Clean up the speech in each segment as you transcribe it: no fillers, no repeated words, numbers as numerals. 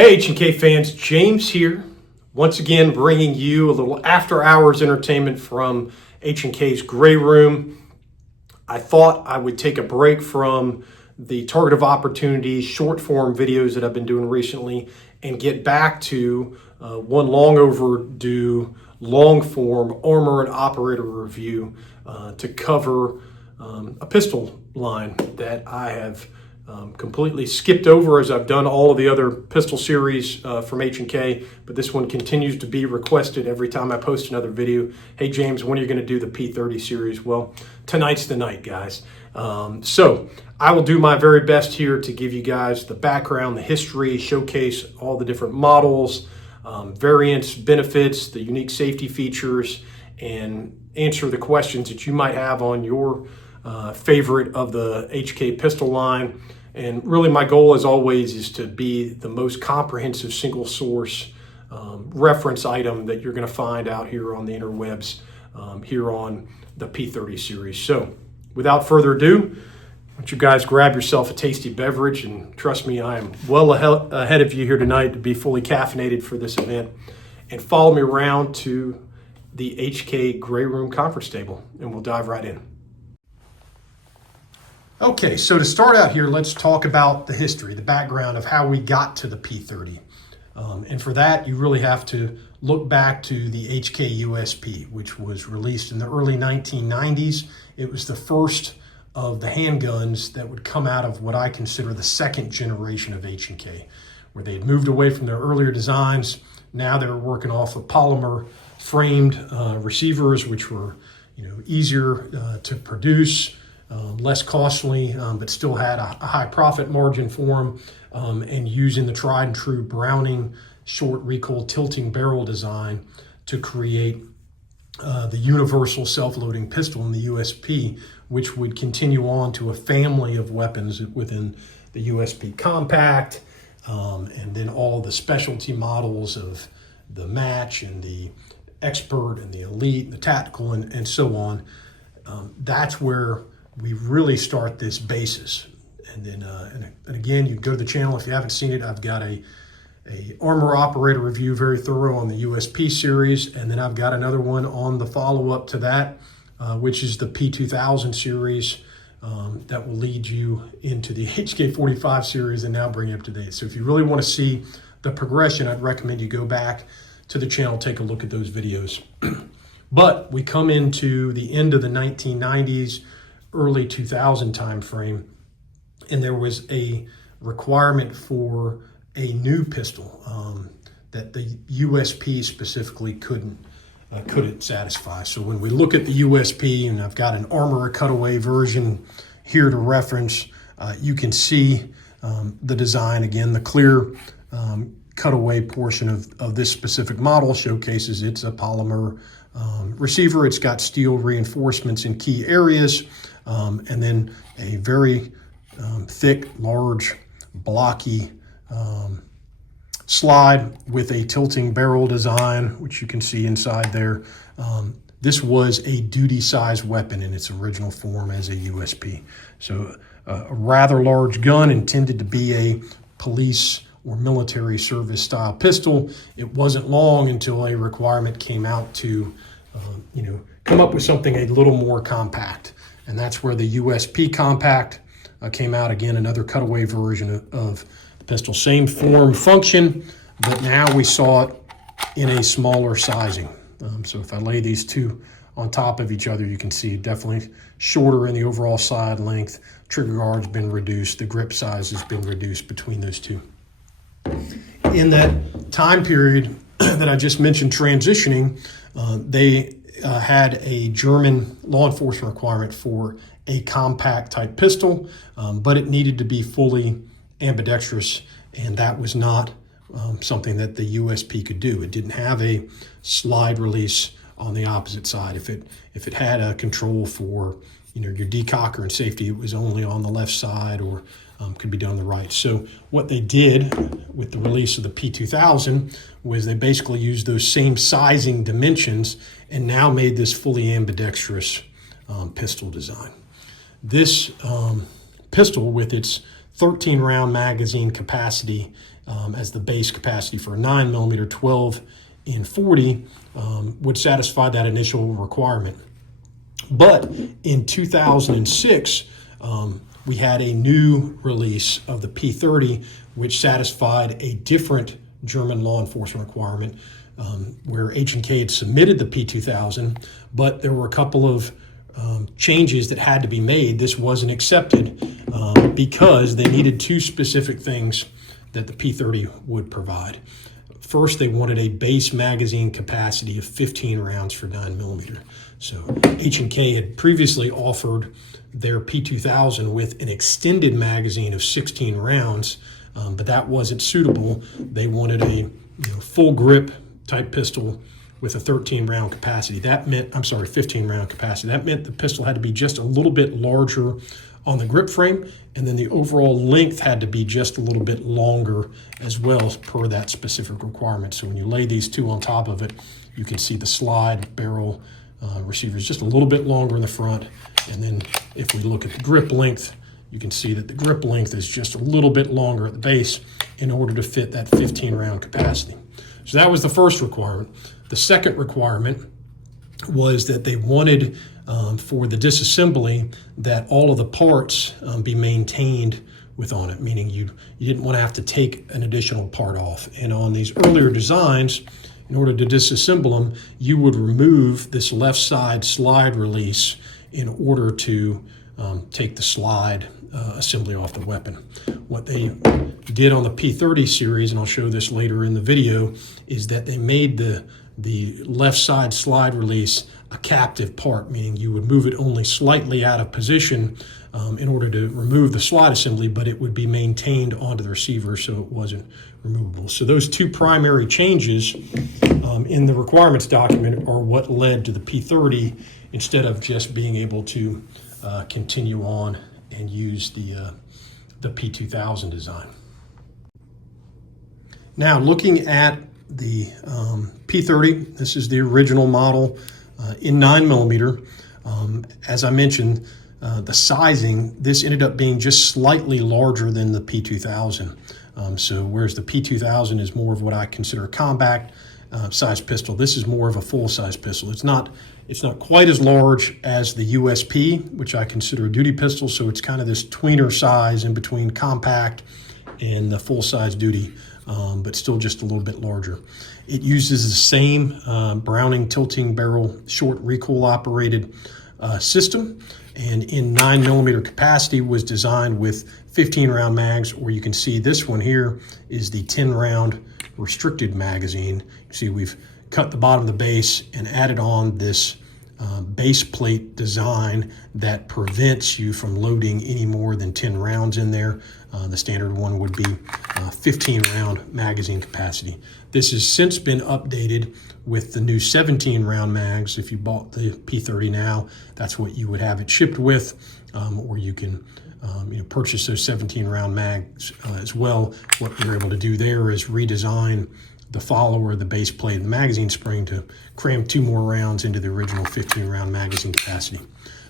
Hey H&K fans, James here. Once again bringing you a little after hours entertainment from H&K's Gray Room. I thought I would take a break from the target of opportunity short form videos that I've been doing recently and get back to one long overdue long form armor and operator review to cover a pistol line that I have completely skipped over as I've done all of the other pistol series from H&K, but this one continues to be requested every time I post another video. Hey James, when are you going to do the P30 series? Well, tonight's the night, guys. So I will do my very best here to give you guys the background, the history, showcase all the different models, variants, benefits, the unique safety features, and answer the questions that you might have on your favorite of the HK pistol line. And really my goal as always is to be the most comprehensive single source reference item that you're going to find out here on the interwebs here on the P30 series. So without further ado, I want you guys grab yourself a tasty beverage, and trust me, I am well ahead of you here tonight to be fully caffeinated for this event, and follow me around to the HK Gray Room conference table and we'll dive right in. Okay, so to start out here, let's talk about the history, the background of how we got to the P30. And for that, you really have to look back to the HK USP, which was released in the early 1990s. It was the first of the handguns that would come out of what I consider the second generation of H&K, where they had moved away from their earlier designs. Now they were working off of polymer framed receivers, which were easier to produce, less costly, but still had a high profit margin for them, and using the tried and true Browning short recoil tilting barrel design to create the universal self-loading pistol in the USP, which would continue on to a family of weapons within the USP Compact, and then all the specialty models of the Match and the Expert and the Elite, and the Tactical, and so on. That's where we really start this basis. And then, and again, you go to the channel if you haven't seen it. I've got a armor operator review, very thorough, on the USP series, and then I've got another one on the follow-up to that, which is the P30 series, that will lead you into the HK45 series and now bring you up to date. So if you really want to see the progression, I'd recommend you go back to the channel, take a look at those videos. But we come into the end of the 1990s, early 2000 time frame, and there was a requirement for a new pistol that the USP specifically couldn't satisfy. So when we look at the USP, and I've got an armorer cutaway version here to reference, you can see the design. Again, the clear cutaway portion of this specific model showcases it's a polymer receiver. It's got steel reinforcements in key areas, and then a very thick, large, blocky slide with a tilting barrel design, which you can see inside there. This was a duty size weapon in its original form as a USP. So a rather large gun intended to be a police or military service style pistol. It wasn't long until a requirement came out to come up with something a little more compact. And that's where the USP Compact came out. Again, another cutaway version of the pistol. Same form, function, but now we saw it in a smaller sizing. So if I lay these two on top of each other, you can see definitely shorter in the overall side length. Trigger guard's been reduced. The grip size has been reduced between those two. In that time period that I just mentioned transitioning, they had a German law enforcement requirement for a compact type pistol, but it needed to be fully ambidextrous, and that was not something that the USP could do. It didn't have a slide release on the opposite side. If it had a control for your decocker and safety, it was only on the left side, or could be done on the right. So what they did with the release of the P30 was they basically used those same sizing dimensions and now made this fully ambidextrous pistol design. This pistol, with its 13 round magazine capacity, as the base capacity for a 9mm, 12 and 40 would satisfy that initial requirement. But in 2006, we had a new release of the P30, which satisfied a different German law enforcement requirement, where H&K had submitted the P2000, but there were a couple of changes that had to be made. This wasn't accepted because they needed two specific things that the P30 would provide. First, they wanted a base magazine capacity of 15 rounds for 9mm. So H&K had previously offered their P2000 with an extended magazine of 16 rounds, but that wasn't suitable. They wanted a full grip type pistol with a 13 round capacity. That meant, 15 round capacity. That meant the pistol had to be just a little bit larger on the grip frame, and then the overall length had to be just a little bit longer as well per that specific requirement. So when you lay these two on top of it, you can see the slide barrel receiver is just a little bit longer in the front. And then if we look at the grip length, you can see that the grip length is just a little bit longer at the base in order to fit that 15 round capacity. So that was the first requirement. The second requirement was that they wanted for the disassembly that all of the parts be maintained with on it, meaning you didn't want to have to take an additional part off. And on these earlier designs, in order to disassemble them, you would remove this left side slide release in order to take the slide assembly off the weapon. What they did on the P30 series, and I'll show this later in the video, is that they made the left side slide release a captive part, meaning you would move it only slightly out of position in order to remove the slide assembly, but it would be maintained onto the receiver so it wasn't removable. So those two primary changes in the requirements document are what led to the P30 instead of just being able to continue on and use the P2000 design. Now looking at the P30, this is the original model in 9mm. As I mentioned, the sizing, this ended up being just slightly larger than the P2000. So whereas the P2000 is more of what I consider a compact size pistol, this is more of a full-size pistol. It's not quite as large as the USP, which I consider a duty pistol, so it's kind of this tweener size in between compact and the full-size duty, but still just a little bit larger. It uses the same Browning tilting barrel short recoil operated system, and in 9mm capacity was designed with 15 round mags, or you can see this one here is the 10 round restricted magazine. You see we've cut the bottom of the base and added on this base plate design that prevents you from loading any more than 10 rounds in there. The standard one would be 15 round magazine capacity. This has since been updated with the new 17 round mags. If you bought the P30 now, that's what you would have it shipped with, or you can purchase those 17 round mags as well. What we're able to do there is redesign the follower, the base plate, and the magazine spring to cram 2 more rounds into the original 15 round magazine capacity.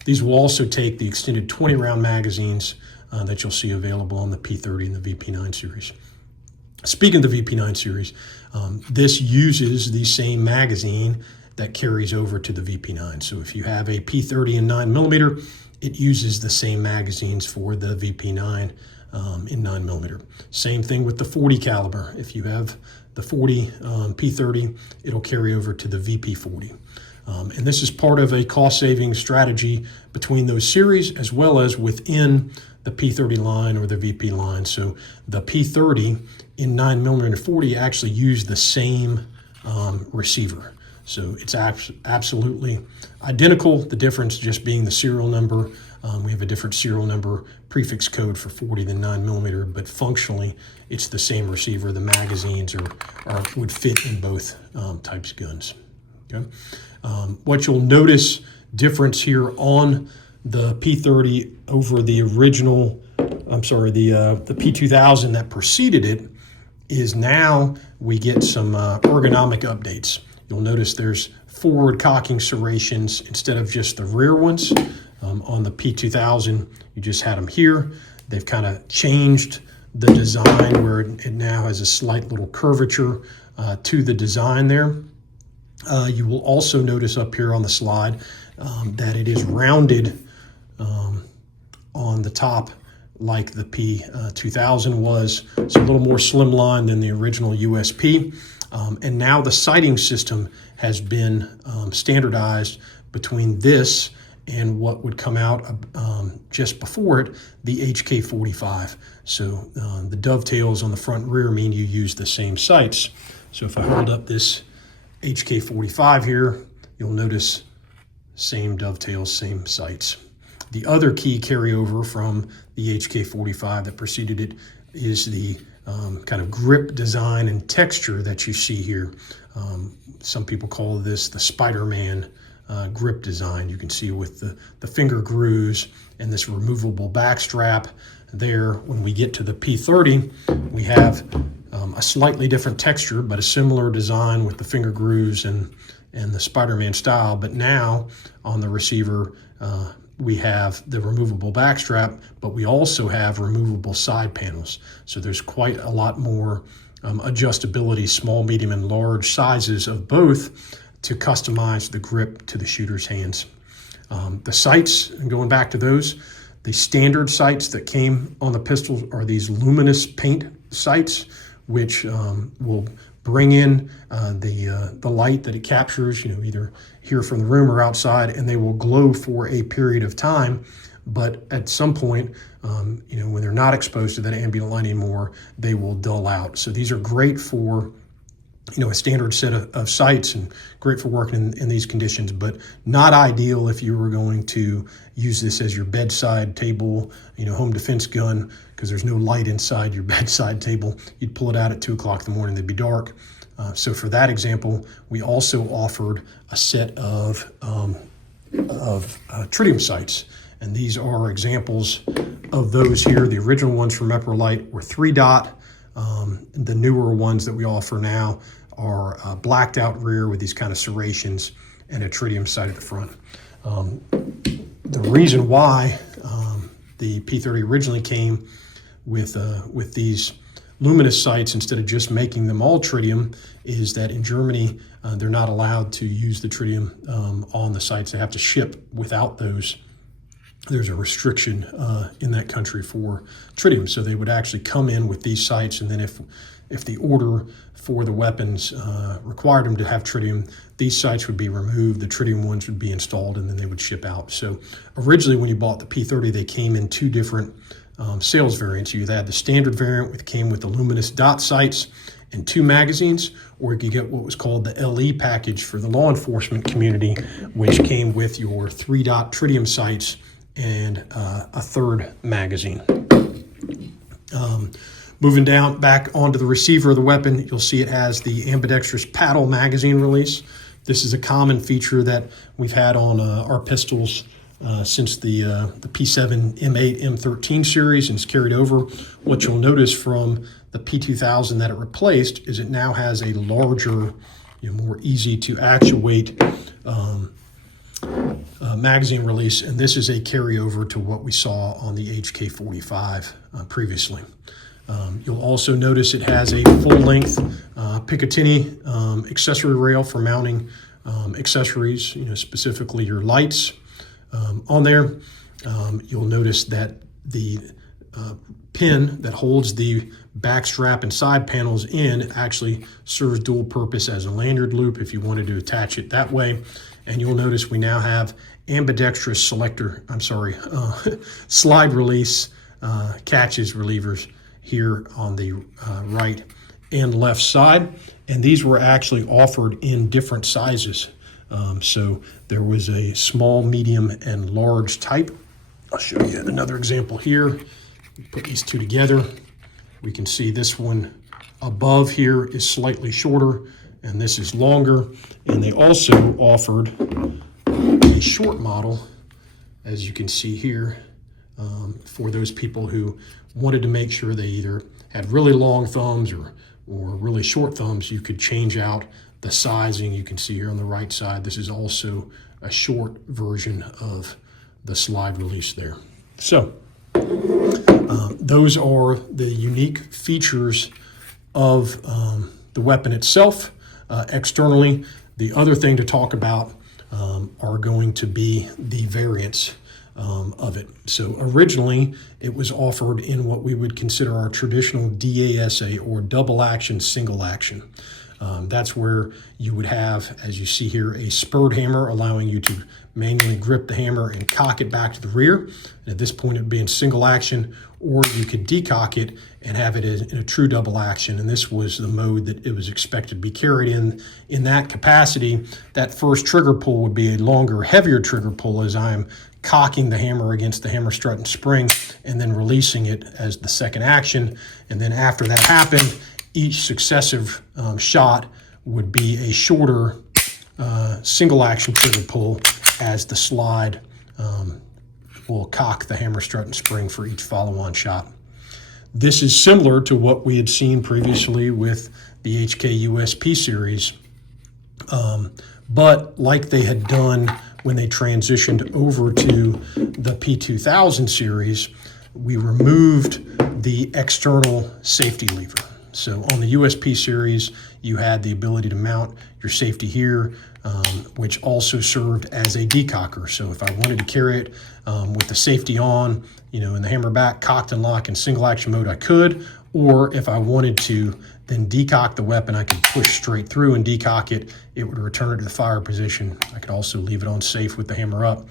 These will also take the extended 20 round magazines that you'll see available on the P30 and the VP9 series. Speaking of the VP9 series, this uses the same magazine that carries over to the VP9. So if you have a P30 in 9mm, it uses the same magazines for the VP9 in 9mm. Same thing with the 40 caliber. If you have the 40 P30, it'll carry over to the VP40. And this is part of a cost-saving strategy between those series as well as within the P30 line or the VP line. So the P30 in 9mm and 40 actually use the same receiver. So it's absolutely identical, the difference just being the serial number. We have a different serial number prefix code for 40 than 9mm, but functionally it's the same receiver. The magazines would fit in both types of guns. Okay. What you'll notice difference here on the P30 over the original, the P2000 that preceded it, is now we get some ergonomic updates. You'll notice there's forward cocking serrations instead of just the rear ones. On the P2000, you just had them here. They've kind of changed the design where it now has a slight little curvature to the design there. You will also notice up here on the slide that it is rounded on the top like the P2000 was. It's a little more slimline than the original USP. And now the sighting system has been standardized between this and what would come out just before it, the HK45. So the dovetails on the front and rear mean you use the same sights. So if I hold up this HK45 here, you'll notice same dovetails, same sights. The other key carryover from the HK45 that preceded it is the kind of grip design and texture that you see here. Some people call this the Spider-Man grip design. You can see with the finger grooves and this removable back strap there. When we get to the P30, we have a slightly different texture, but a similar design with the finger grooves and the Spider-Man style. But now on the receiver, we have the removable back strap, but we also have removable side panels. So there's quite a lot more adjustability, small, medium, and large sizes of both to customize the grip to the shooter's hands. The sights, and going back to those, the standard sights that came on the pistols are these luminous paint sights, which will bring in the light that it captures, either here from the room or outside, and they will glow for a period of time. But at some point, when they're not exposed to that ambient light anymore, they will dull out. So these are great for a standard set of sights and great for working in these conditions, but not ideal if you were going to use this as your bedside table, home defense gun, because there's no light inside your bedside table. You'd pull it out at 2 o'clock in the morning, they'd be dark. So for that example, we also offered a set of tritium sights. And these are examples of those here. The original ones from Epirolite were 3-dot. The newer ones that we offer now are blacked out rear with these kind of serrations and a tritium sight at the front. The reason why the P30 originally came with these luminous sights instead of just making them all tritium is that in Germany, they're not allowed to use the tritium on the sights. They have to ship without those. There's a restriction in that country for tritium. So they would actually come in with these sights, and then if the order for the weapons required them to have tritium, these sights would be removed, the tritium ones would be installed, and then they would ship out. So originally when you bought the P30, they came in 2 different sales variants. You either had the standard variant, which came with the luminous dot sights and 2 magazines, or you could get what was called the LE package for the law enforcement community, which came with your 3-dot tritium sights and a 3rd magazine. Moving down back onto the receiver of the weapon, you'll see it has the ambidextrous paddle magazine release. This is a common feature that we've had on our pistols since the P7, M8, M13 series, and it's carried over. What you'll notice from the P2000 that it replaced is it now has a larger, more easy to actuate magazine release, and this is a carryover to what we saw on the HK45 previously. You'll also notice it has a full-length Picatinny accessory rail for mounting accessories, specifically your lights on there. You'll notice that the pin that holds the back strap and side panels in actually serves dual purpose as a lanyard loop if you wanted to attach it that way. And you'll notice we now have ambidextrous slide release catches relievers here on the right and left side. And these were actually offered in different sizes. So there was a small, medium, and large type. I'll show you another example here. Put these 2 together. We can see this one above here is slightly shorter, and this is longer. And they also offered a short model, as you can see here, for those people who wanted to make sure they either had really long thumbs or really short thumbs. You could change out the sizing. You can see here on the right side, this is also a short version of the slide release there. So those are the unique features of the weapon itself. Externally, the other thing to talk about are going to be the variants of it. So originally, it was offered in what we would consider our traditional DASA, or double action, single action. That's where you would have, as you see here, a spurred hammer allowing you to manually grip the hammer and cock it back to the rear. And at this point, it would be in single action, or you could decock it and have it in a true double action. And this was the mode that it was expected to be carried in. In that capacity, that first trigger pull would be a longer, heavier trigger pull as I'm cocking the hammer against the hammer strut and spring and then releasing it as the second action. And then after that happened, each successive shot would be a shorter single action trigger pull as the slide will cock the hammer strut and spring for each follow-on shot. This is similar to what we had seen previously with the HK USP series, but like they had done when they transitioned over to the P3000 series, we removed the external safety lever. So on the USP series, you had the ability to mount your safety here, which also served as a decocker. So if I wanted to carry it with the safety on, in the hammer back, cocked and lock in single action mode, I could. Or if I wanted to then decock the weapon, I could push straight through and decock it. It would return it to the fire position. I could also leave it on safe with the hammer up.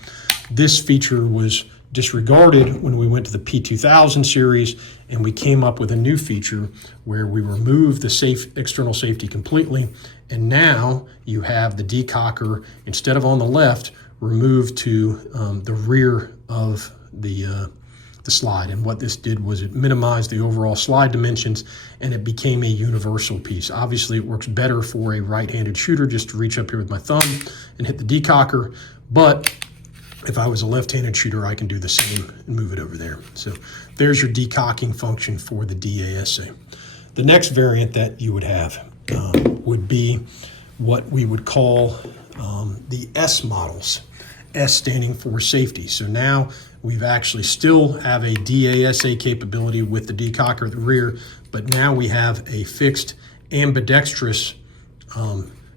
This feature was disregarded when we went to the P2000 series, and we came up with a new feature where we removed the external safety completely, and now you have the decocker, instead of on the left, removed to the rear of the slide. And what this did was it minimized the overall slide dimensions, and it became a universal piece. Obviously, it works better for a right-handed shooter just to reach up here with my thumb and hit the decocker, but if I was a left-handed shooter, I can do the same and move it over there. So there's your decocking function for the DASA. The next variant that you would have would be what we would call the S models, S standing for safety. So now we've actually still have a DASA capability with the decocker at the rear, but now we have a fixed ambidextrous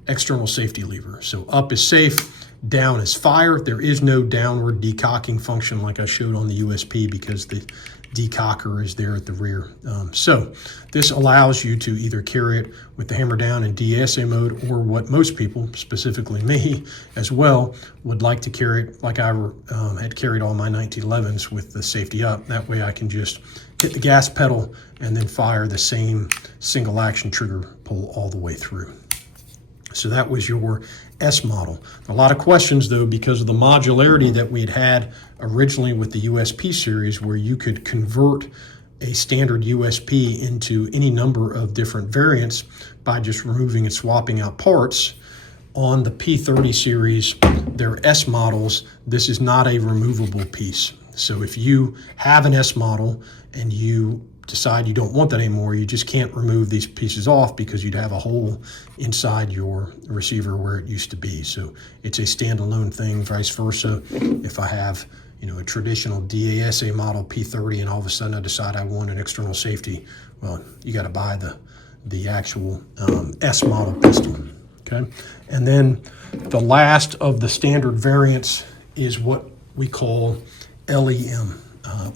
external safety lever. So up is safe, down is fire. There is no downward decocking function like I showed on the USP because the decocker is there at the rear. So this allows you to either carry it with the hammer down in DASA mode, or what most people, specifically me as well, would like to carry it like I had carried all my 1911s with the safety up. That way I can just hit the gas pedal and then fire the same single action trigger pull all the way through. So that was your S model. A lot of questions though, because of the modularity that we had originally with the USP series, where you could convert a standard USP into any number of different variants by just removing and swapping out parts. On the P30 series, their S models, this is not a removable piece. So if you have an S model and you decide you don't want that anymore, you just can't remove these pieces off because you'd have a hole inside your receiver where it used to be. So it's a standalone thing, vice versa. If I have a traditional DASA model P30 and all of a sudden I decide I want an external safety, well, you got to buy the actual S model pistol. Okay, and then the last of the standard variants is what we call LEM,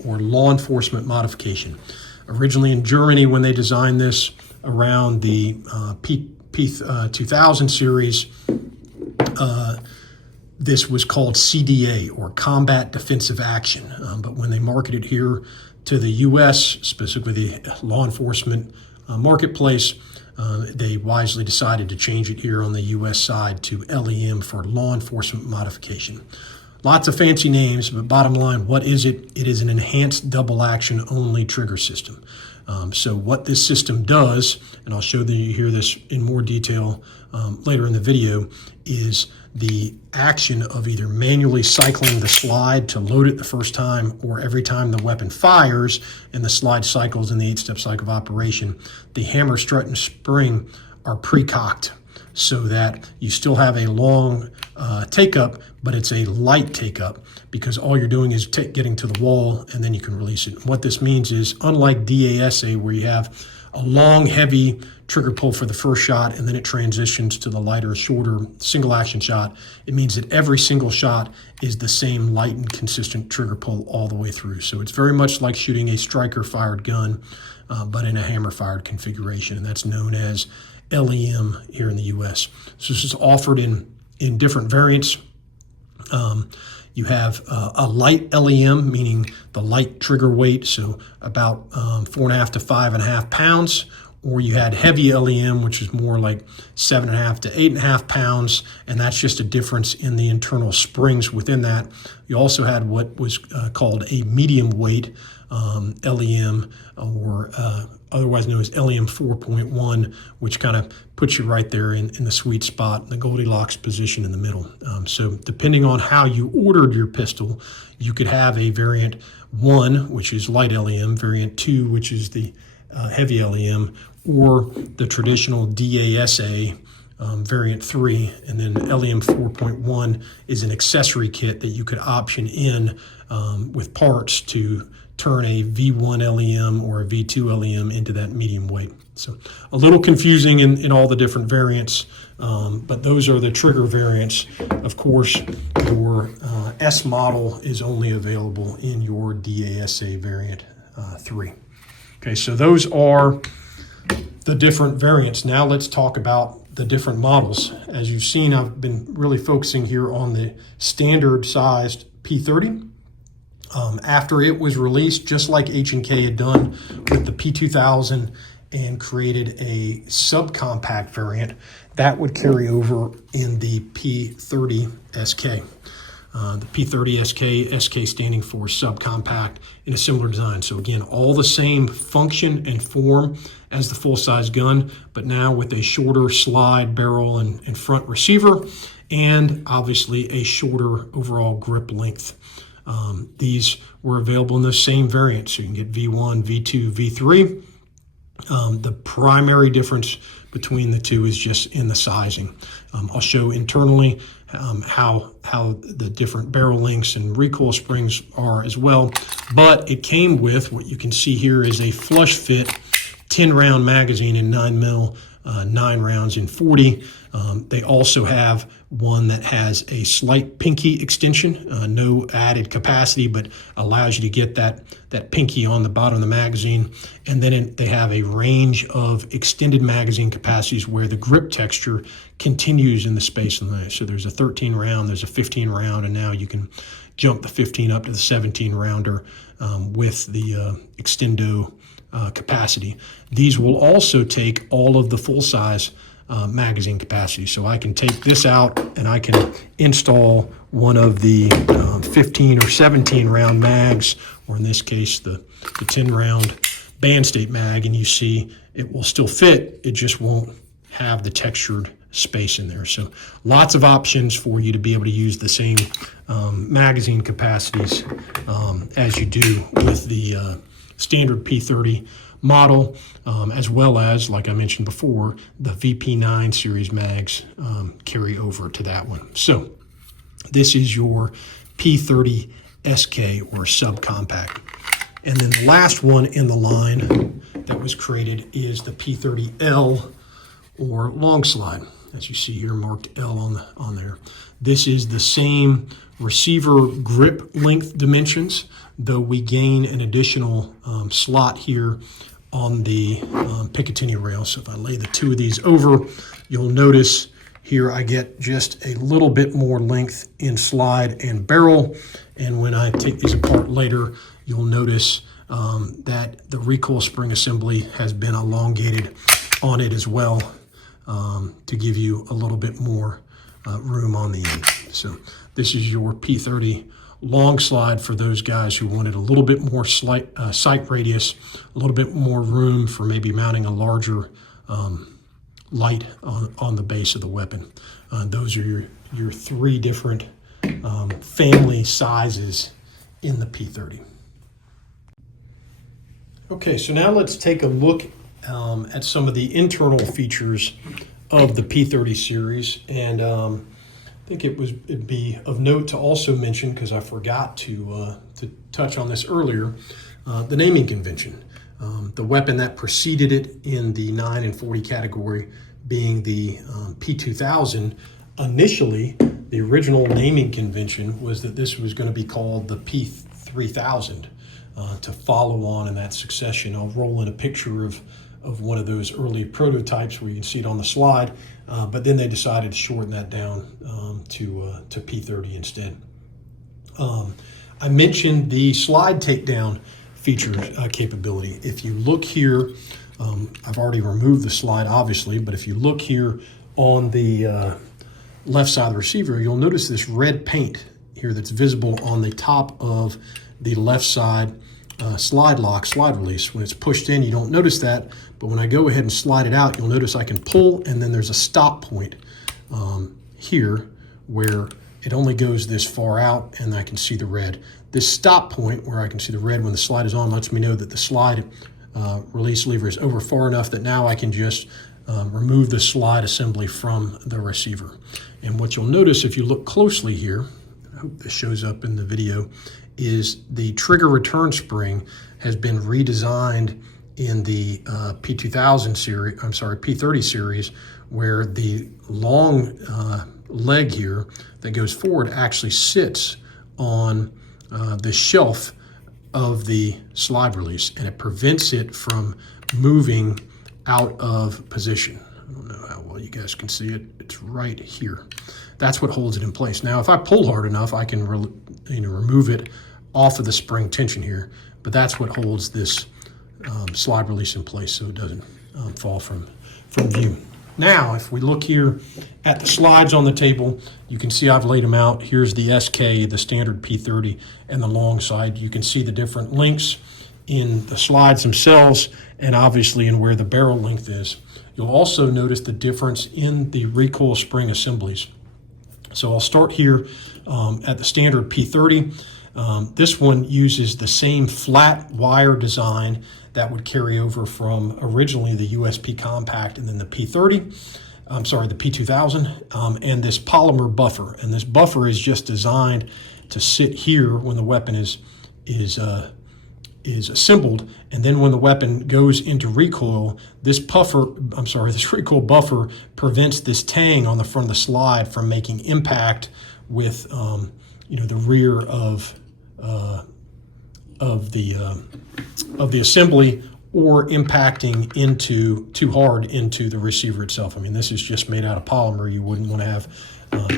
or law enforcement modification. Originally in Germany, when they designed this around the P2000 series, this was called CDA, or Combat Defensive Action. But when they marketed here to the U.S., specifically the law enforcement marketplace, they wisely decided to change it here on the U.S. side to LEM for law enforcement modification. Lots of fancy names, but bottom line, what is it? It is an enhanced double action only trigger system. So what this system does, and I'll show you here this in more detail later in the video, is the action of either manually cycling the slide to load it the first time, or every time the weapon fires and the slide cycles in the 8-step cycle of operation, the hammer strut and spring are pre-cocked. so that you still have a long take-up, but it's a light take-up, because all you're doing is getting to the wall and then you can release it. What this means is, unlike DASA, where you have a long, heavy trigger pull for the first shot and then it transitions to the lighter, shorter single action shot, it means that every single shot is the same light and consistent trigger pull all the way through. So it's very much like shooting a striker fired gun, but in a hammer fired configuration, and that's known as LEM here in the US. So this is offered in different variants. You have a light LEM, meaning the light trigger weight, so about 4.5 to 5.5 pounds, or you had heavy LEM, which is more like 7.5 to 8.5 pounds, and that's just a difference in the internal springs within that. You also had what was called a medium weight LEM, or otherwise known as LEM 4.1, which kind of puts you right there in the sweet spot, in the Goldilocks position in the middle. So depending on how you ordered your pistol, you could have a variant 1, which is light LEM, variant 2, which is the heavy LEM, or the traditional DASA variant 3, and then LEM 4.1 is an accessory kit that you could option in with parts to turn a V1 LEM or a V2 LEM into that medium weight. So a little confusing in all the different variants, but those are the trigger variants. Of course, your S model is only available in your DASA variant 3. Okay, so those are the different variants. Now let's talk about the different models. As you've seen, I've been really focusing here on the standard sized P30. After it was released, just like H&K had done with the P2000 and created a subcompact variant, that would carry over in the P30 SK. The P30 SK standing for subcompact in a similar design. So again, all the same function and form as the full-size gun, but now with a shorter slide barrel and front receiver, and obviously a shorter overall grip length. These were available in those same variants. So you can get V1, V2, V3. The primary difference between the two is just in the sizing. I'll show internally how the different barrel lengths and recoil springs are as well. But it came with what you can see here is a flush fit 10-round magazine in 9mm, 9 rounds in 40. They also have one that has a slight pinky extension, no added capacity, but allows you to get that pinky on the bottom of the magazine. And then they have a range of extended magazine capacities where the grip texture continues in the space and the. So there's a 13 round, there's a 15 round, and now you can jump the 15 up to the 17 rounder with the extendo capacity. These will also take all of the full-size magazine capacity. So I can take this out and I can install one of the 15 or 17 round mags, or in this case the 10 round band state mag, and you see it will still fit, it just won't have the textured space in there. So lots of options for you to be able to use the same magazine capacities as you do with the standard P30 model, as well as, like I mentioned before, the VP9 series mags carry over to that one. So this is your P30 SK, or subcompact. And then the last one in the line that was created is the P30L, or long slide. As you see here, marked L on there. This is the same receiver grip length dimensions, though we gain an additional slot here on the Picatinny rail. So if I lay the two of these over, you'll notice here I get just a little bit more length in slide and barrel. And when I take these apart later, you'll notice that the recoil spring assembly has been elongated on it as well, to give you a little bit more room on the end. So this is your P30 long slide for those guys who wanted a little bit more sight radius, a little bit more room for maybe mounting a larger light on the base of the weapon. Those are your three different family sizes in the P30. Okay, so now let's take a look at some of the internal features of the P30 series, and I think it'd be of note to also mention, because I forgot to touch on this earlier, the naming convention. The weapon that preceded it in the 9 and 40 category being the P2000. Initially, the original naming convention was that this was going to be called the P3000 to follow on in that succession. I'll roll in a picture of one of those early prototypes where you can see it on the slide, but then they decided to shorten that down to P30 instead. I mentioned the slide takedown feature capability. If you look here, I've already removed the slide obviously, but if you look here on the left side of the receiver, you'll notice this red paint here that's visible on the top of the left side slide release. When it's pushed in, you don't notice that, but when I go ahead and slide it out, you'll notice I can pull, and then there's a stop point here where it only goes this far out and I can see the red. This stop point where I can see the red when the slide is on lets me know that the slide release lever is over far enough that now I can just remove the slide assembly from the receiver. And what you'll notice if you look closely here, I hope this shows up in the video, is the trigger return spring has been redesigned in the P2000 series, P30 series, where the long leg here that goes forward actually sits on the shelf of the slide release, and it prevents it from moving out of position. I don't know how well you guys can see it. It's right here. That's what holds it in place. Now, if I pull hard enough, I can remove it off of the spring tension here, but that's what holds this slide release in place so it doesn't fall from view. Now, if we look here at the slides on the table, you can see I've laid them out. Here's the SK, the standard P30, and the long side. You can see the different lengths in the slides themselves and obviously in where the barrel length is. You'll also notice the difference in the recoil spring assemblies. So I'll start here at the standard P30. This one uses the same flat wire design that would carry over from originally the USP Compact and then the P30, the P2000, and this polymer buffer. And this buffer is just designed to sit here when the weapon is assembled, and then when the weapon goes into recoil, this recoil buffer prevents this tang on the front of the slide from making impact with the rear of the assembly, or impacting too hard into the receiver itself. I mean, this is just made out of polymer. You wouldn't want to have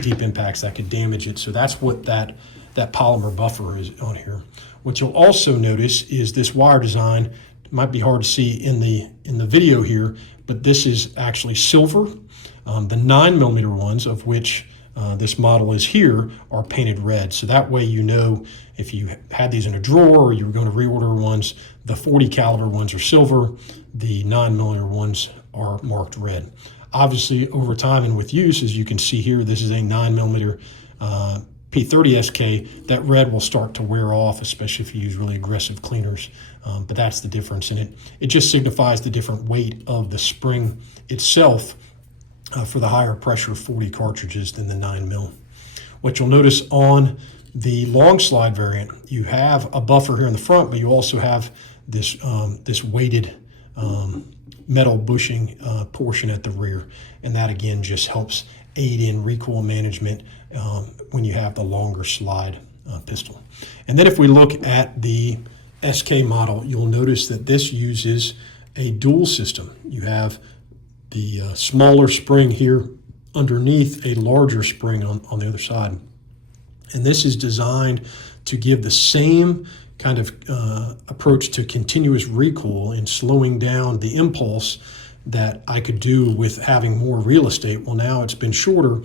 deep impacts that could damage it. So that's what that polymer buffer is on here. What you'll also notice is this wire design. It might be hard to see in the video here, but this is actually silver. The 9mm ones, of which this model is here, are painted red. So that way you know if you had these in a drawer or you were going to reorder ones, the 40 caliber ones are silver, the 9mm ones are marked red. Obviously, over time and with use, as you can see here, this is a 9mm P30 SK. That red will start to wear off, especially if you use really aggressive cleaners. But that's the difference in it. It just signifies the different weight of the spring itself for the higher pressure 40 cartridges than the 9mm. What you'll notice on the long slide variant, you have a buffer here in the front, but you also have this this weighted metal bushing portion at the rear, and that again just helps aid in recoil management when you have the longer slide pistol. And then if we look at the SK model, you'll notice that this uses a dual system. You have the smaller spring here underneath a larger spring on the other side. And this is designed to give the same kind of approach to continuous recoil in slowing down the impulse that I could do with having more real estate. Well, now it's been shorter.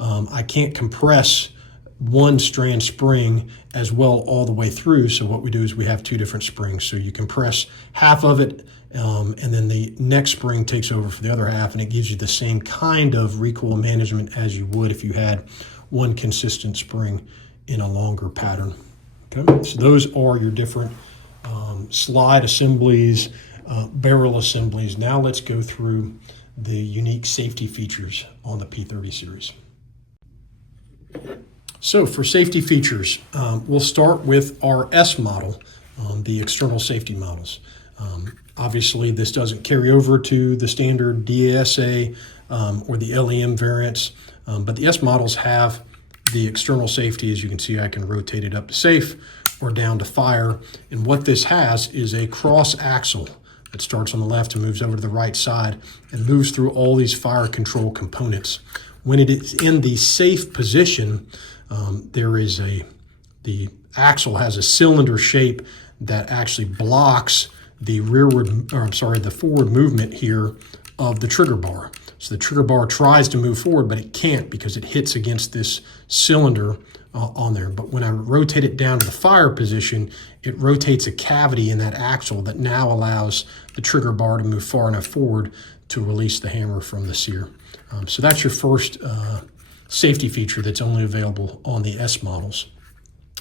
I can't compress one strand spring as well all the way through. So what we do is we have two different springs. So you compress half of it, and then the next spring takes over for the other half, and it gives you the same kind of recoil management as you would if you had one consistent spring in a longer pattern. Okay, so those are your different slide assemblies, barrel assemblies. Now let's go through the unique safety features on the P30 series. So for safety features, we'll start with our S model, the external safety models. Obviously, this doesn't carry over to the standard DASA or the LEM variants, but the S models have the external safety. As you can see, I can rotate it up to safe or down to fire. And what this has is a cross axle that starts on the left and moves over to the right side and moves through all these fire control components. When it is in the safe position, the axle has a cylinder shape that actually blocks the the forward movement here of the trigger bar. So the trigger bar tries to move forward, but it can't because it hits against this cylinder on there. But when I rotate it down to the fire position, it rotates a cavity in that axle that now allows the trigger bar to move far enough forward to release the hammer from the sear. So that's your first safety feature that's only available on the S models.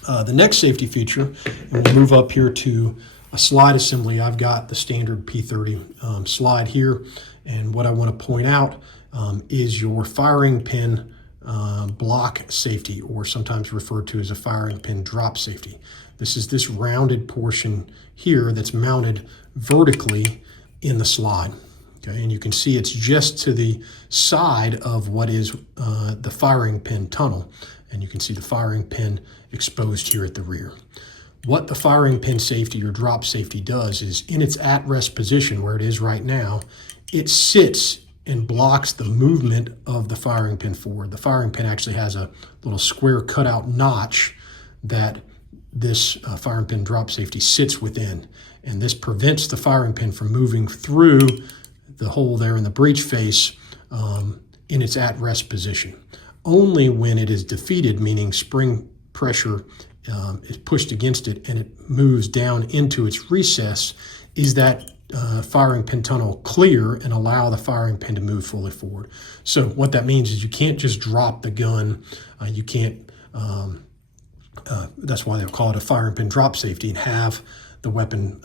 The next safety feature, and we'll move up here to a slide assembly. I've got the standard P30 slide here, and what I want to point out is your firing pin block safety, or sometimes referred to as a firing pin drop safety. This is this rounded portion here that's mounted vertically in the slide. Okay, and you can see it's just to the side of what is the firing pin tunnel, and you can see the firing pin exposed here at the rear. What the firing pin safety or drop safety does is, in its at-rest position where it is right now, it sits and blocks the movement of the firing pin forward. The firing pin actually has a little square cutout notch that this firing pin drop safety sits within, and this prevents the firing pin from moving through the hole there in the breech face in its at-rest position. Only when it is defeated, meaning spring pressure is pushed against it and it moves down into its recess, is that firing pin tunnel clear and allow the firing pin to move fully forward. So what that means is you can't just drop the gun. You can't, that's why they call it a firing pin drop safety, and have the weapon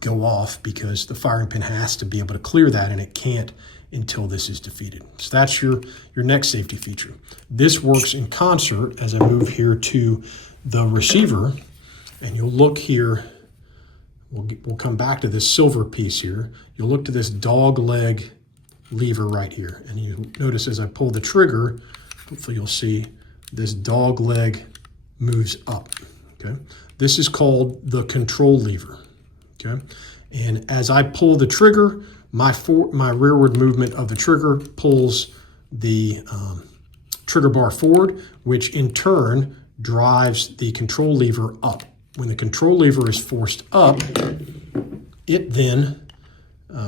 go off, because the firing pin has to be able to clear that, and it can't until this is defeated. So that's your next safety feature. This works in concert as I move here to the receiver, and you'll look here. We'll come back to this silver piece here. You'll look to this dog leg lever right here, and you notice as I pull the trigger, hopefully you'll see this dog leg moves up. Okay, this is called the control lever. Okay, and as I pull the trigger, my rearward movement of the trigger pulls the trigger bar forward, which in turn drives the control lever up. When the control lever is forced up, it then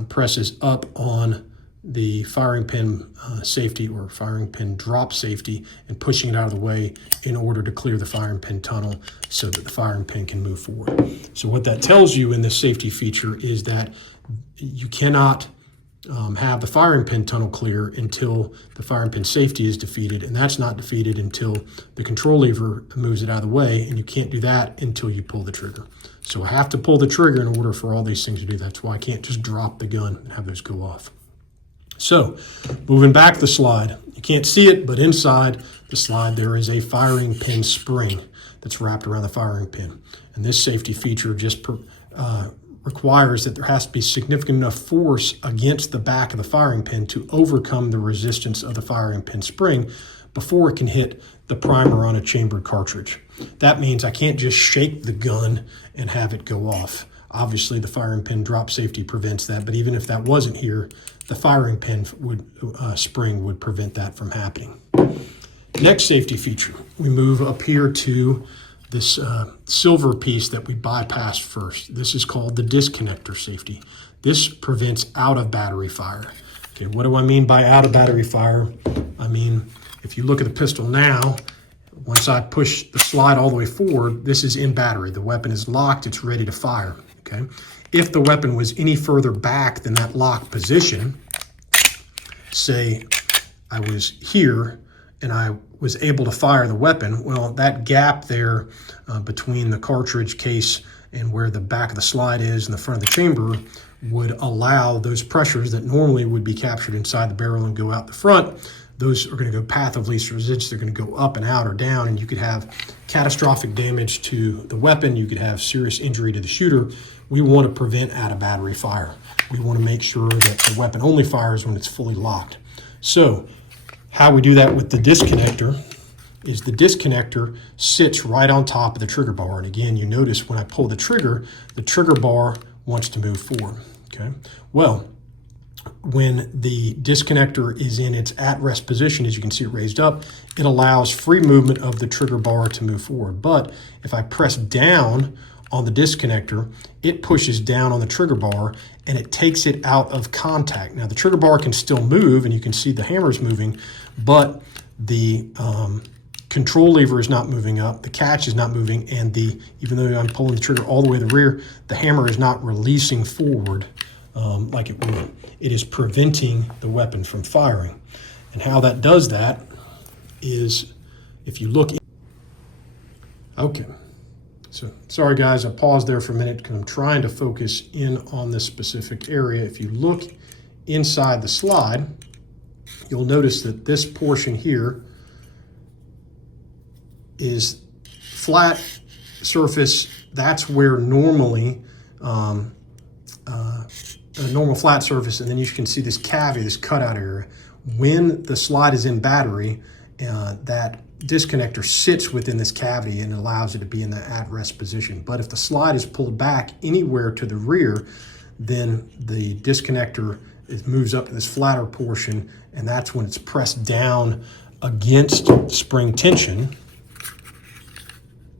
presses up on the firing pin safety or firing pin drop safety and pushing it out of the way in order to clear the firing pin tunnel so that the firing pin can move forward. So what that tells you in this safety feature is that you cannot have the firing pin tunnel clear until the firing pin safety is defeated, and that's not defeated until the control lever moves it out of the way, and you can't do that until you pull the trigger. So I have to pull the trigger in order for all these things to do that. That's why I can't just drop the gun and have those go off. So moving back the slide, you can't see it, but inside the slide there is a firing pin spring that's wrapped around the firing pin, and this safety feature just requires that there has to be significant enough force against the back of the firing pin to overcome the resistance of the firing pin spring before it can hit the primer on a chambered cartridge. That means I can't just shake the gun and have it go off. Obviously, the firing pin drop safety prevents that, but even if that wasn't here, the firing pin spring would prevent that from happening. Next safety feature, we move up here to this silver piece that we bypassed first. This is called the disconnector safety. This prevents out of battery fire. Okay, what do I mean by out of battery fire? I mean, if you look at the pistol now, once I push the slide all the way forward, this is in battery. The weapon is locked, it's ready to fire. Okay, if the weapon was any further back than that locked position, say I was here and I was able to fire the weapon, well, that gap there between the cartridge case and where the back of the slide is and the front of the chamber would allow those pressures that normally would be captured inside the barrel and go out the front. Those are going to go path of least resistance. They're going to go up and out or down, and you could have catastrophic damage to the weapon. You could have serious injury to the shooter. We want to prevent out of battery fire. We want to make sure that the weapon only fires when it's fully locked. So how we do that with the disconnector is the disconnector sits right on top of the trigger bar. And again, you notice when I pull the trigger bar wants to move forward, okay? Well, when the disconnector is in its at-rest position, as you can see it raised up, it allows free movement of the trigger bar to move forward. But if I press down on the disconnector, it pushes down on the trigger bar and it takes it out of contact. Now the trigger bar can still move and you can see the hammer's moving, but the control lever is not moving up, the catch is not moving, and even though I'm pulling the trigger all the way to the rear, the hammer is not releasing forward like it would. It is preventing the weapon from firing. And how that does that is if you look. Okay, so sorry guys, I paused there for a minute because I'm trying to focus in on this specific area. If you look inside the slide, you'll notice that this portion here is flat surface. That's where normally a normal flat surface, and then you can see this cavity, this cutout area. When the slide is in battery, that disconnector sits within this cavity and allows it to be in the at-rest position. But if the slide is pulled back anywhere to the rear, then the disconnector moves up to this flatter portion, and that's when it's pressed down against spring tension,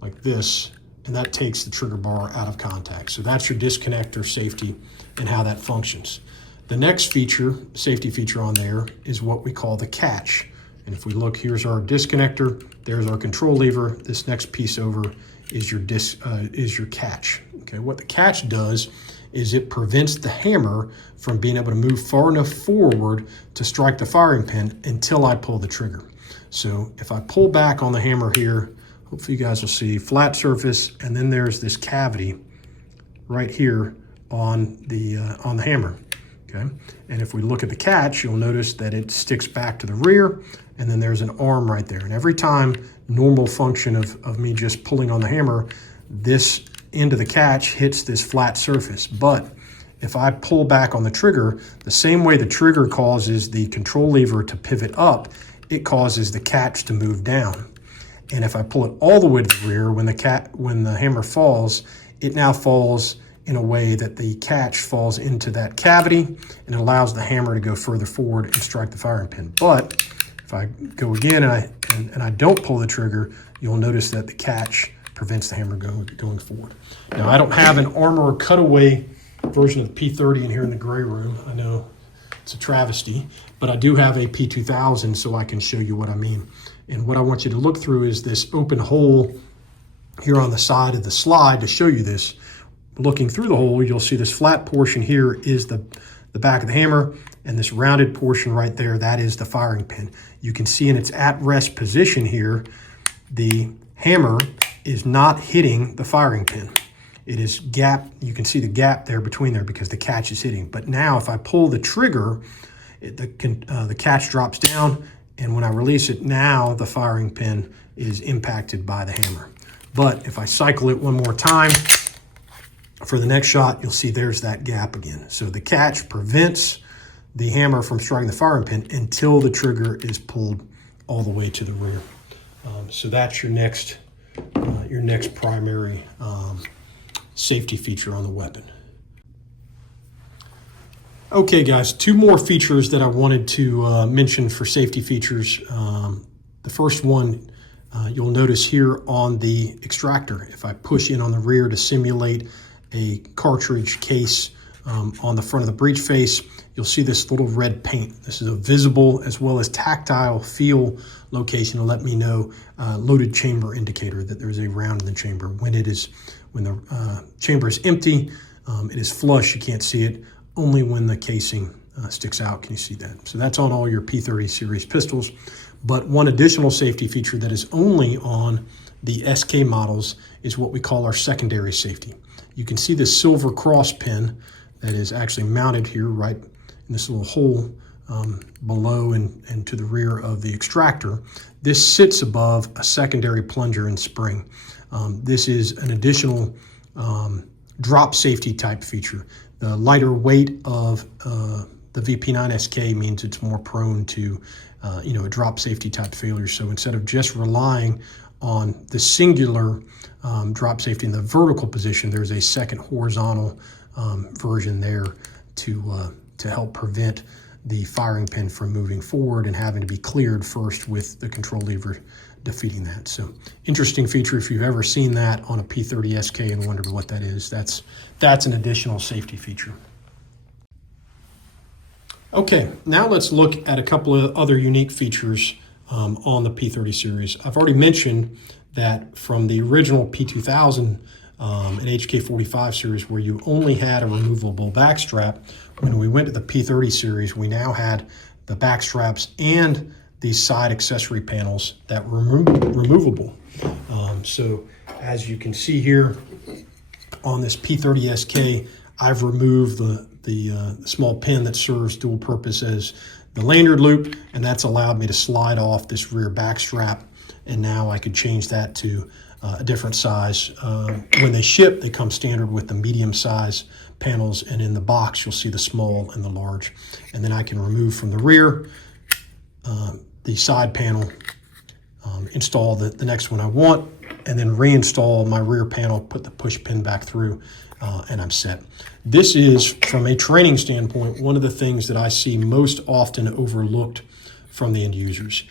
like this, and that takes the trigger bar out of contact. So that's your disconnector safety and how that functions. The next feature, safety feature on there, is what we call the catch. And if we look, here's our disconnector, there's our control lever. This next piece over is your catch. Okay, what the catch does is it prevents the hammer from being able to move far enough forward to strike the firing pin until I pull the trigger. So if I pull back on the hammer here, hopefully you guys will see flat surface, and then there's this cavity right here on the hammer. Okay, and if we look at the catch, you'll notice that it sticks back to the rear, and then there's an arm right there. And every time, normal function of me just pulling on the hammer, this end of the catch hits this flat surface. But if I pull back on the trigger, the same way the trigger causes the control lever to pivot up, it causes the catch to move down. And if I pull it all the way to the rear, when the hammer falls, it now falls in a way that the catch falls into that cavity and it allows the hammer to go further forward and strike the firing pin. But if I go again and I don't pull the trigger, you'll notice that the catch prevents the hammer going forward. Now, I don't have an armor cutaway version of the P30 in here in the gray room. I know it's a travesty, but I do have a P2000, so I can show you what I mean. And what I want you to look through is this open hole here on the side of the slide to show you this. Looking through the hole, you'll see this flat portion here is the back of the hammer, and this rounded portion right there, that is the firing pin. You can see in its at-rest position here, the hammer is not hitting the firing pin. It is gap. You can see the gap there between there because the catch is hitting. But now if I pull the trigger, the catch drops down, and when I release it, now the firing pin is impacted by the hammer. But if I cycle it one more time, for the next shot, you'll see there's that gap again. So the catch prevents the hammer from striking the firing pin until the trigger is pulled all the way to the rear. So that's your next primary safety feature on the weapon. Okay, guys, two more features that I wanted to mention for safety features. The first one, you'll notice here on the extractor. If I push in on the rear to simulate a cartridge case on the front of the breech face, you'll see this little red paint. This is a visible as well as tactile feel location to let me know loaded chamber indicator that there's a round in the chamber. When the chamber is empty, it is flush, you can't see it. Only when the casing sticks out can you see that. So that's on all your P30 series pistols. But one additional safety feature that is only on the SK models is what we call our secondary safety. you can see this silver cross pin that is actually mounted here right in this little hole below and to the rear of the extractor. This sits above a secondary plunger and spring. This is an additional drop safety type feature. The lighter weight of the VP9SK means it's more prone to a drop safety type failure. So instead of just relying on the singular drop safety in the vertical position, there's a second horizontal version there to help prevent the firing pin from moving forward and having to be cleared first with the control lever defeating that. So interesting feature. If you've ever seen that on a P30 SK and wondered what that is, that's an additional safety feature. Okay, now let's look at a couple of other unique features on the P30 series. I've already mentioned that from the original P2000 and HK45 series, where you only had a removable back strap, when we went to the P30 series, we now had the back straps and these side accessory panels that were removable. So as you can see here on this P30 SK, I've removed the small pin that serves dual purpose as the lanyard loop, and that's allowed me to slide off this rear back strap, and now I could change that to a different size. When they ship, they come standard with the medium size panels, and in the box you'll see the small and the large. And then I can remove from the rear the side panel, install the next one I want, and then reinstall my rear panel, put the push pin back through, and I'm set. This is, from a training standpoint, one of the things that I see most often overlooked from the end users.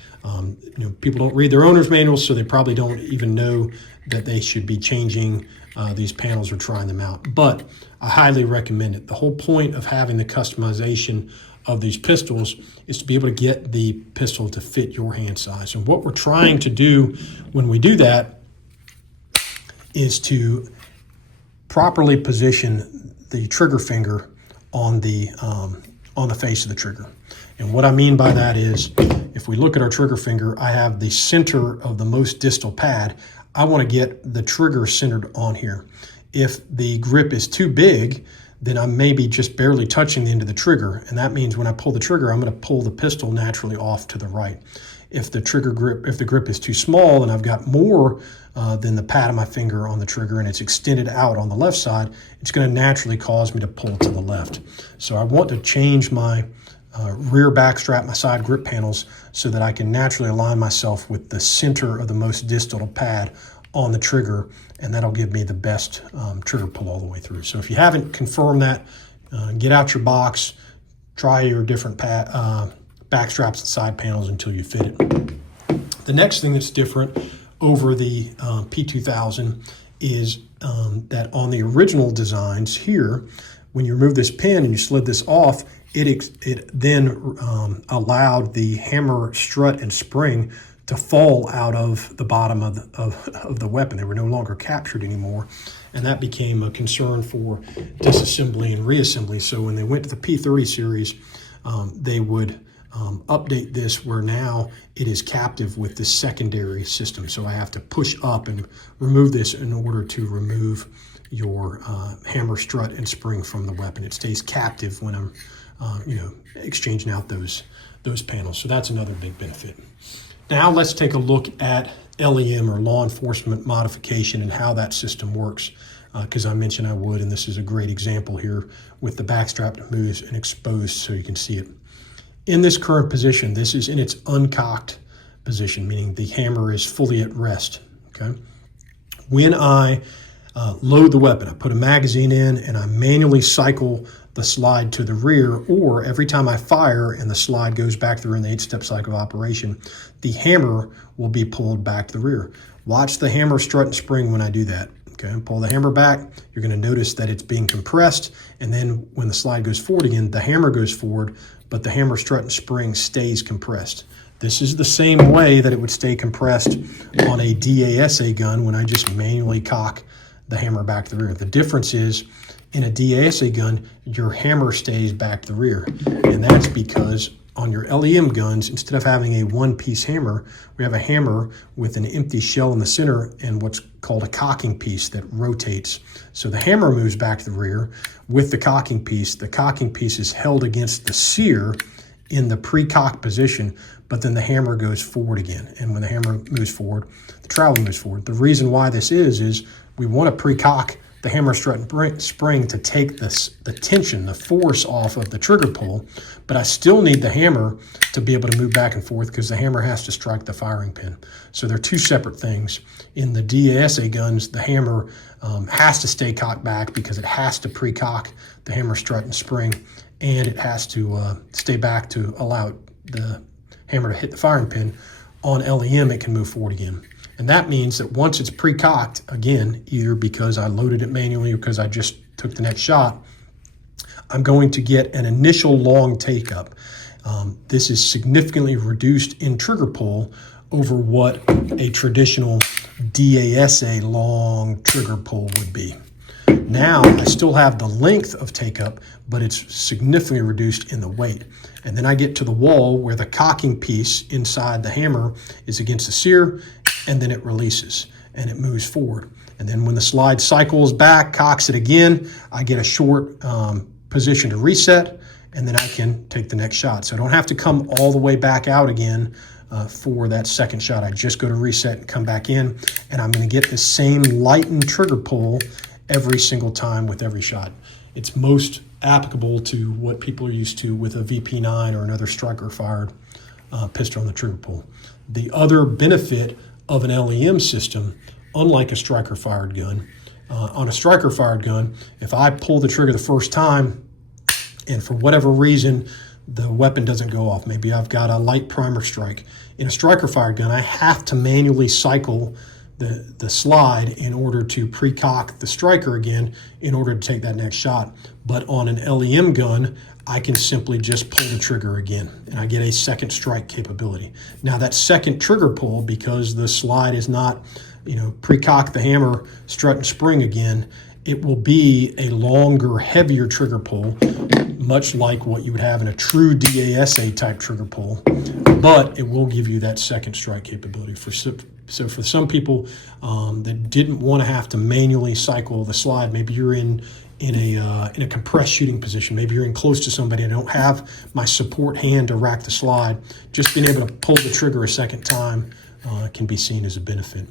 People don't read their owner's manuals, so they probably don't even know that they should be changing these panels or trying them out. But I highly recommend it. The whole point of having the customization of these pistols is to be able to get the pistol to fit your hand size. And what we're trying to do when we do that is to properly position the trigger finger on the face of the trigger. And what I mean by that is, if we look at our trigger finger, I have the center of the most distal pad. I want to get the trigger centered on here. If the grip is too big, then I'm maybe just barely touching the end of the trigger. And that means when I pull the trigger, I'm going to pull the pistol naturally off to the right. If the grip is too small and I've got more than the pad of my finger on the trigger and it's extended out on the left side, it's going to naturally cause me to pull to the left. So I want to change my rear back strap, my side grip panels, so that I can naturally align myself with the center of the most distal pad on the trigger, and that'll give me the best trigger pull all the way through. So if you haven't confirmed that, get out your box, try your different back straps and side panels until you fit it. The next thing that's different over the P2000 is that on the original designs here, when you remove this pin and you slid this off, it then allowed the hammer strut and spring to fall out of the bottom of the weapon. They were no longer captured anymore, and that became a concern for disassembly and reassembly. So when they went to the P30 series, they would update this where now it is captive with this secondary system. So I have to push up and remove this in order to remove your hammer strut and spring from the weapon. It stays captive when I'm exchanging out those panels. So that's another big benefit. Now let's take a look at LEM, or law enforcement modification, and how that system works, because I mentioned I would, and this is a great example here with the backstrap that moves and exposed so you can see it. In this current position, this is in its uncocked position, meaning the hammer is fully at rest. Okay. When I load the weapon, I put a magazine in and I manually cycle the slide to the rear, or every time I fire and the slide goes back through in the 8-step cycle of operation, the hammer will be pulled back to the rear. Watch the hammer strut and spring when I do that. Okay, pull the hammer back, you're going to notice that it's being compressed, and then when the slide goes forward again, the hammer goes forward, but the hammer strut and spring stays compressed. This is the same way that it would stay compressed on a DASA gun when I just manually cock the hammer back to the rear. The difference is, in a DASA gun, your hammer stays back to the rear, and that's because on your LEM guns, instead of having a one-piece hammer, we have a hammer with an empty shell in the center and what's called a cocking piece that rotates. So the hammer moves back to the rear with the cocking piece. The cocking piece is held against the sear in the pre-cock position, but then the hammer goes forward again. And when the hammer moves forward, the trowel moves forward. The reason why this is we want to pre-cock the hammer strut and spring to take the tension, the force off of the trigger pull, but I still need the hammer to be able to move back and forth because the hammer has to strike the firing pin. So they're two separate things. In the DASA guns, the hammer has to stay cocked back because it has to pre-cock the hammer strut and spring, and it has to stay back to allow the hammer to hit the firing pin. On LEM, it can move forward again. And that means that once it's pre-cocked, again, either because I loaded it manually or because I just took the next shot, I'm going to get an initial long take-up. This is significantly reduced in trigger pull over what a traditional DASA long trigger pull would be. Now, I still have the length of take-up, but it's significantly reduced in the weight. And then I get to the wall where the cocking piece inside the hammer is against the sear, and then it releases and it moves forward. And then when the slide cycles back, cocks it again, I get a short position to reset, and then I can take the next shot. So I don't have to come all the way back out again for that second shot. I just go to reset and come back in, and I'm going to get the same lightened trigger pull every single time with every shot. It's most applicable to what people are used to with a VP9 or another striker-fired pistol on the trigger pull. The other benefit of an LEM system, unlike a striker-fired gun, on a striker-fired gun, if I pull the trigger the first time and for whatever reason the weapon doesn't go off, maybe I've got a light primer strike, in a striker-fired gun I have to manually cycle the slide in order to pre-cock the striker again in order to take that next shot. But on an LEM gun, I can simply just pull the trigger again and I get a second strike capability. Now that second trigger pull, because the slide is not, pre-cock the hammer, strut and spring again, it will be a longer, heavier trigger pull, much like what you would have in a true DASA type trigger pull, but it will give you that second strike capability. So for some people that didn't want to have to manually cycle the slide, maybe you're in a compressed shooting position, maybe you're in close to somebody, I don't have my support hand to rack the slide, just being able to pull the trigger a second time can be seen as a benefit.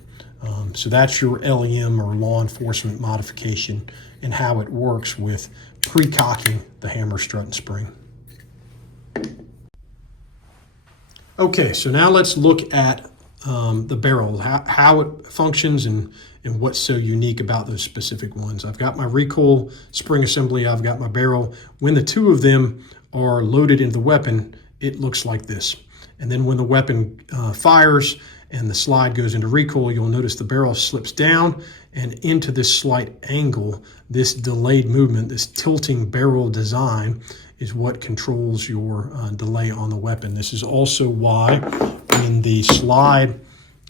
So that's your LEM or law enforcement modification and how it works with pre-cocking the hammer, strut, and spring. Okay, so now let's look at the barrel, how it functions and what's so unique about those specific ones. I've got my recoil spring assembly, I've got my barrel. When the two of them are loaded into the weapon, it looks like this. And then when the weapon fires and the slide goes into recoil, you'll notice the barrel slips down and into this slight angle. This delayed movement, this tilting barrel design is what controls your delay on the weapon. This is also why when the slide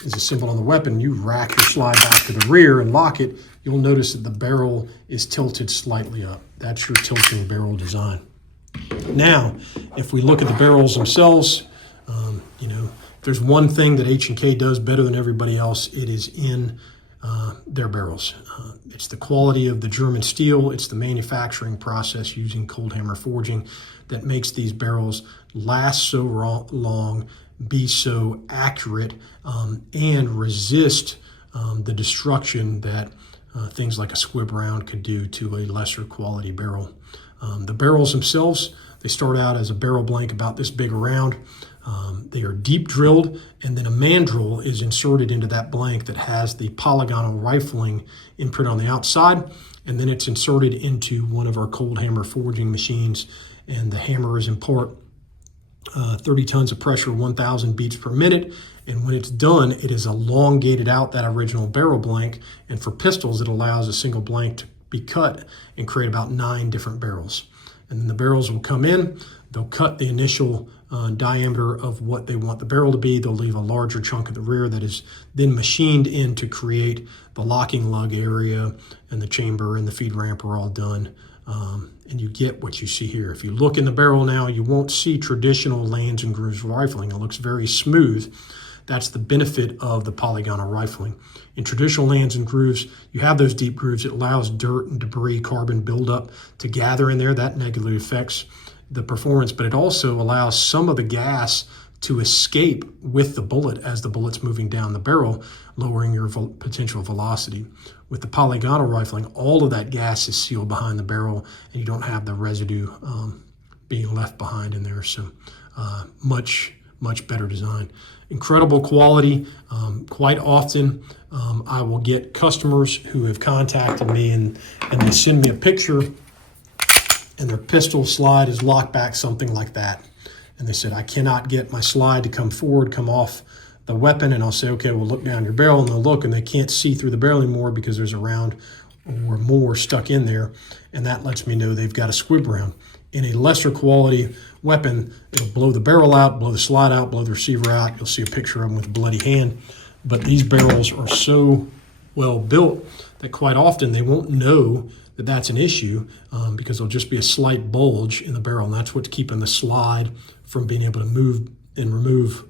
is assembled on the weapon, you rack your slide back to the rear and lock it, you'll notice that the barrel is tilted slightly up. That's your tilting barrel design. Now, if we look at the barrels themselves, there's one thing that H&K does better than everybody else, it is in their barrels. It's the quality of the German steel, it's the manufacturing process using cold hammer forging that makes these barrels last so long, be so accurate, and resist the destruction that things like a squib round could do to a lesser quality barrel. The barrels themselves, they start out as a barrel blank about this big around. They are deep drilled, and then a mandrel is inserted into that blank that has the polygonal rifling imprint on the outside, and then it's inserted into one of our cold hammer forging machines, and the hammer is in part 30 tons of pressure, 1,000 beats per minute, and when it's done, it is elongated out that original barrel blank, and for pistols, it allows a single blank to be cut and create about 9 different barrels. And then the barrels will come in, they'll cut the initial diameter of what they want the barrel to be, they'll leave a larger chunk at the rear that is then machined in to create the locking lug area, and the chamber and the feed ramp are all done and you get what you see here. If you look in the barrel now, you won't see traditional lands and grooves rifling. It looks very smooth. That's the benefit of the polygonal rifling. In traditional lands and grooves, you have those deep grooves. It allows dirt and debris, carbon buildup to gather in there. That negatively affects the performance, but it also allows some of the gas to escape with the bullet as the bullet's moving down the barrel, lowering your potential velocity. With the polygonal rifling, all of that gas is sealed behind the barrel, and you don't have the residue being left behind in there. So much better design. Incredible quality. Quite often, I will get customers who have contacted me and they send me a picture, and their pistol slide is locked back something like that. And they said, I cannot get my slide to come forward, come off the weapon. And I'll say, okay, we'll look down your barrel, and they'll look, and they can't see through the barrel anymore because there's a round or more stuck in there. And that lets me know they've got a squib round. In a lesser quality weapon, it'll blow the barrel out, blow the slide out, blow the receiver out. You'll see a picture of them with a bloody hand. But these barrels are so well built that quite often they won't know that that's an issue because there'll just be a slight bulge in the barrel, and that's what's keeping the slide from being able to move and remove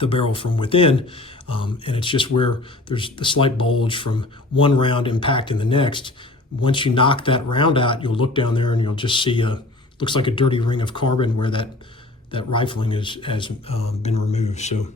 the barrel from within. And it's just where there's the slight bulge from one round impacting the next. Once you knock that round out, you'll look down there and you'll just see looks like a dirty ring of carbon where that rifling has been removed. So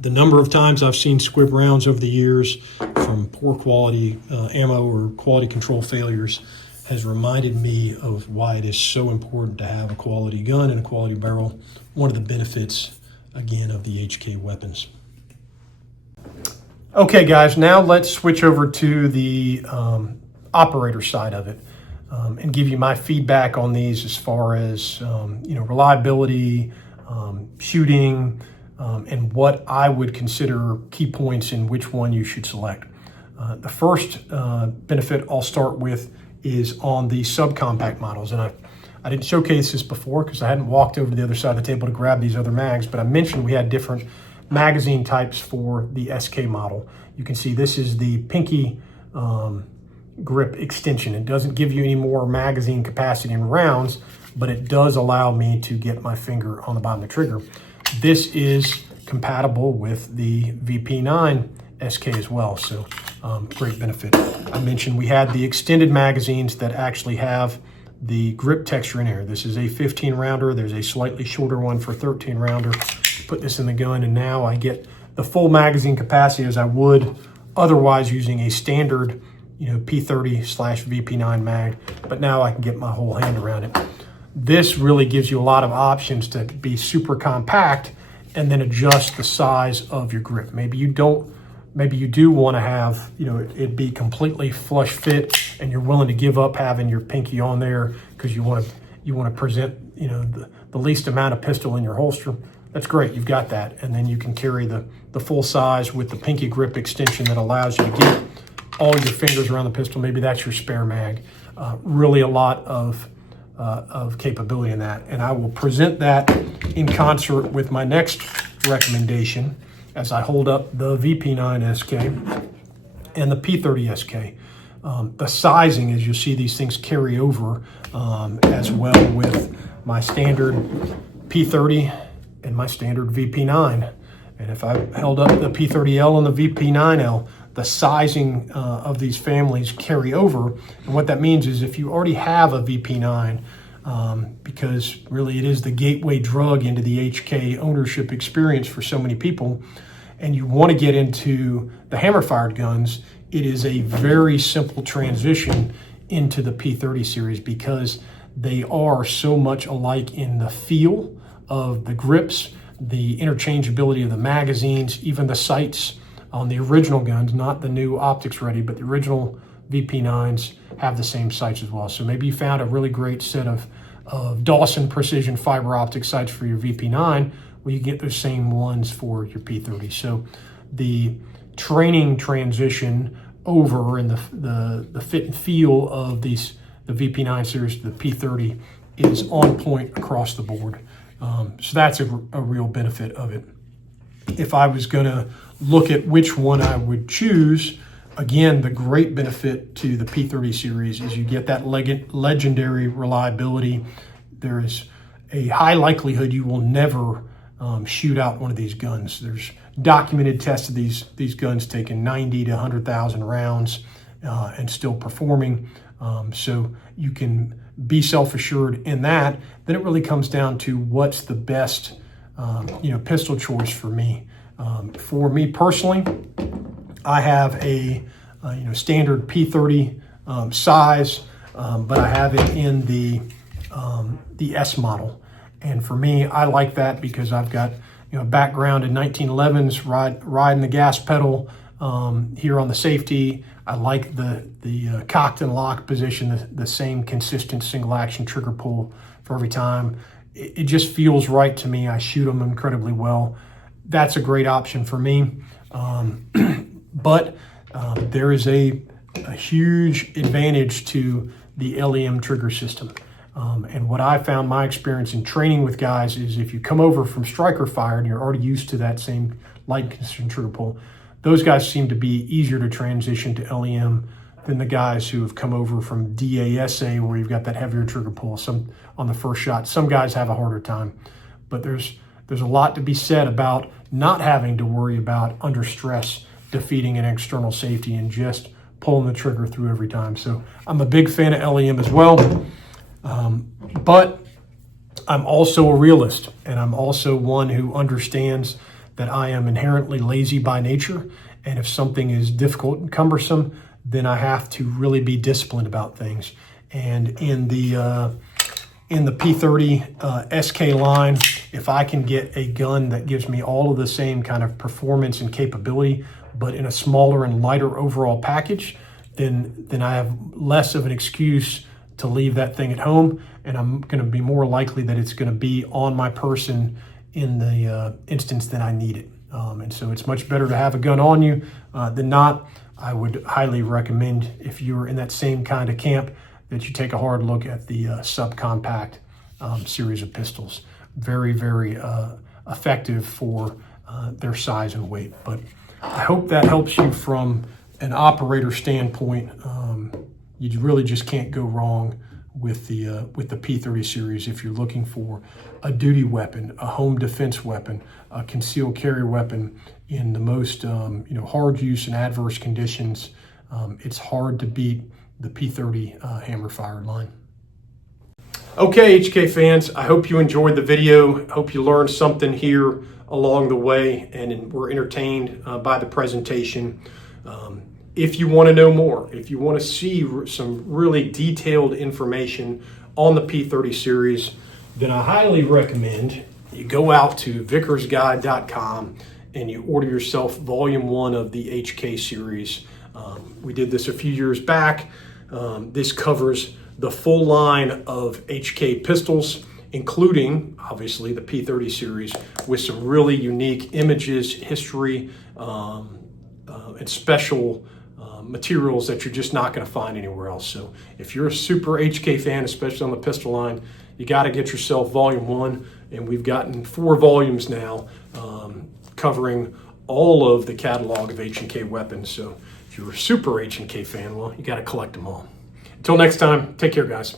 the number of times I've seen squib rounds over the years from poor quality ammo or quality control failures has reminded me of why it is so important to have a quality gun and a quality barrel. One of the benefits, again, of the HK weapons. Okay, guys, now let's switch over to the operator side of it and give you my feedback on these as far as reliability, shooting, and what I would consider key points in which one you should select. The first benefit I'll start with is on the subcompact models. And I didn't showcase this before because I hadn't walked over to the other side of the table to grab these other mags, but I mentioned we had different magazine types for the SK model. You can see this is the pinky grip extension. It doesn't give you any more magazine capacity in rounds, but it does allow me to get my finger on the bottom of the trigger. This is compatible with the VP9 SK as well, so great benefit. I mentioned we had the extended magazines that actually have the grip texture in here. This is a 15 rounder. There's a slightly shorter one for 13 rounder. Put this in the gun, and now I get the full magazine capacity as I would otherwise using a standard P30/VP9 mag, but now I can get my whole hand around it. This really gives you a lot of options to be super compact and then adjust the size of your grip. Maybe you do want to have, it be completely flush fit, and you're willing to give up having your pinky on there because you want to present, the least amount of pistol in your holster. That's great, you've got that. And then you can carry the full size with the pinky grip extension that allows you to get all your fingers around the pistol. Maybe that's your spare mag. Really a lot of capability in that. And I will present that in concert with my next recommendation as I hold up the VP9 SK and the P30 SK. The sizing, as you'll see, these things carry over as well with my standard P30 and my standard VP9. And if I held up the P30L and the VP9L, the sizing of these families carry over. And what that means is if you already have a VP9, because really it is the gateway drug into the HK ownership experience for so many people, and you want to get into the hammer-fired guns, it is a very simple transition into the P30 series because they are so much alike in the feel of the grips, the interchangeability of the magazines, even the sights on the original guns, not the new optics ready, but the original VP9s have the same sights as well. So maybe you found a really great set of Dawson precision fiber optic sights for your VP9. Well, you get those same ones for your P30. So the training transition over and the fit and feel of the VP9 series to the P30 is on point across the board. So that's a real benefit of it. If I was going to look at which one I would choose, Again, the great benefit to the P30 series is you get that legendary reliability. There is a high likelihood you will never shoot out one of these guns. There's documented tests of these guns taking 90 to 100,000 rounds and still performing. So you can be self-assured in that. Then it really comes down to what's the best pistol choice for me. For me personally, I have a standard P30 size, but I have it in the S model. And for me, I like that because I've got a background in 1911s, riding the gas pedal here on the safety. I like the cocked and locked position, the same consistent single action trigger pull for every time. It just feels right to me. I shoot them incredibly well. That's a great option for me. But there is a huge advantage to the LEM trigger system. And what I found my experience in training with guys is if you come over from striker fire and you're already used to that same light consistent trigger pull, those guys seem to be easier to transition to LEM than the guys who have come over from DASA, where you've got that heavier trigger pull on the first shot. Some guys have a harder time, but there's a lot to be said about not having to worry about under stress defeating an external safety and just pulling the trigger through every time. So I'm a big fan of LEM as well, but I'm also a realist, and I'm also one who understands that I am inherently lazy by nature, and if something is difficult and cumbersome, then I have to really be disciplined about things. And in the P30 SK line, if I can get a gun that gives me all of the same kind of performance and capability, but in a smaller and lighter overall package, then I have less of an excuse to leave that thing at home, and I'm going to be more likely that it's going to be on my person in the instance that I need it. And so it's much better to have a gun on you than not. I would highly recommend, if you're in that same kind of camp, that you take a hard look at the subcompact series of pistols. Very, very effective for their size and weight. But I hope that helps you from an operator standpoint. You really just can't go wrong with the P30 series if you're looking for a duty weapon, a home defense weapon, a concealed carry weapon in the most hard use and adverse conditions. It's hard to beat the P30 hammer fired line. Okay, HK fans, I hope you enjoyed the video. Hope you learned something here along the way and were entertained by the presentation. If you want to know more, if you want to see some really detailed information on the P30 series, then I highly recommend you go out to vickersguide.com and you order yourself volume 1 of the HK series. We did this a few years back. This covers the full line of HK pistols, including obviously the P30 series, with some really unique images, history, and special materials that you're just not going to find anywhere else. So if you're a super HK fan, especially on the pistol line, you got to get yourself volume 1, and we've gotten 4 volumes now covering all of the catalog of H&K weapons. So if you're a super H&K fan, well, you got to collect them all. Until next time, take care, guys.